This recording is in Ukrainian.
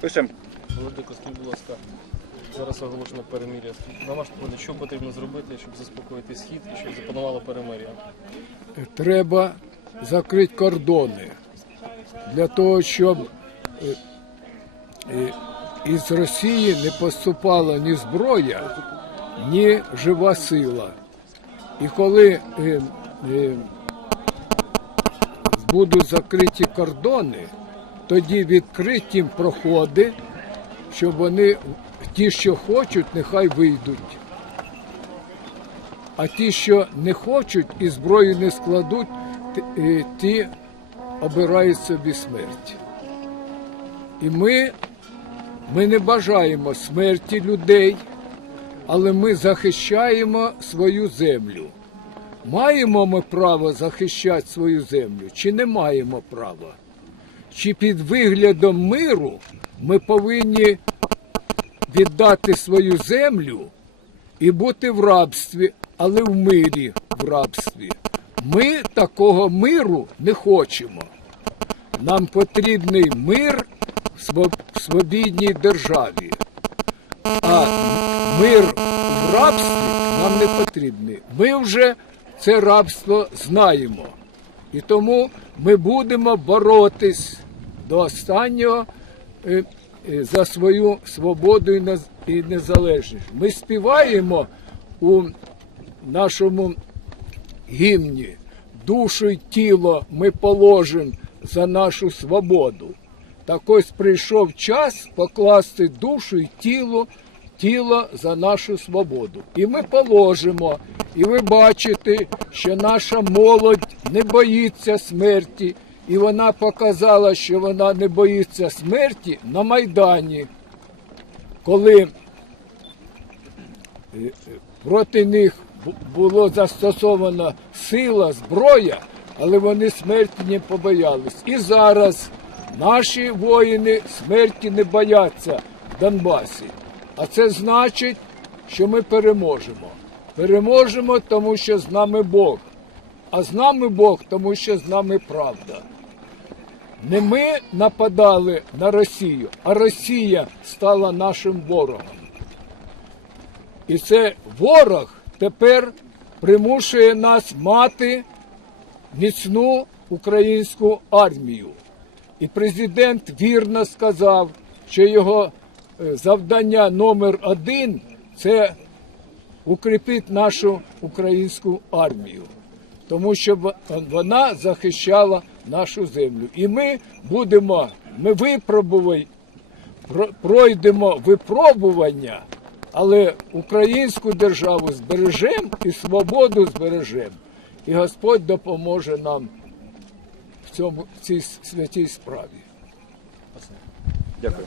Пишемо. Володико, скажіть, будь ласка, зараз оголошено перемир'я. На ваш погляд, що потрібно зробити, щоб заспокоїти схід і щоб запанувало перемир'я? треба закрити кордони для того, щоб е, е, із Росії не поступала ні зброя, ні жива сила. І коли е, е, будуть закриті кордони, тоді відкриті проходи, щоб вони, ті, що хочуть, нехай вийдуть. А ті, що не хочуть і зброю не складуть, е, ті обирають собі смерть. І ми, ми не бажаємо смерті людей, але ми захищаємо свою землю. Маємо ми право захищати свою землю, чи не маємо права? Чи під виглядом миру ми повинні віддати свою землю і бути в рабстві, але в мирі в рабстві. Ми такого миру не хочемо. Нам потрібний мир в свобідній державі. А мир в рабстві нам не потрібний. Ми вже це рабство знаємо. І тому ми будемо боротись до останнього е, е, за свою свободу і незалежність. Ми співаємо у нашому гімні душу й тіло ми положимо за нашу свободу. Так ось прийшов час покласти душу й тіло, тіло за нашу свободу. І ми положимо. І ви бачите, що наша молодь не боїться смерті. І вона показала, що вона не боїться смерті на Майдані, коли е, е, проти них бу- було застосована сила, зброя, але вони смерті не побоялись. І зараз наші воїни смерті не бояться в Донбасі. А це значить, що ми переможемо. Переможемо, тому що з нами Бог. А з нами Бог, тому що з нами правда. Не ми нападали на Росію, а Росія стала нашим ворогом. І це ворог тепер примушує нас мати міцну українську армію. І президент вірно сказав, що його е, завдання номер один це укріпити нашу українську армію, тому що вона захищала нашу землю. І ми будемо, ми випробуємо, про- пройдемо випробування, але українську державу збережемо і свободу збережемо. І Господь допоможе нам в цьому в цій святій справі. Дякую.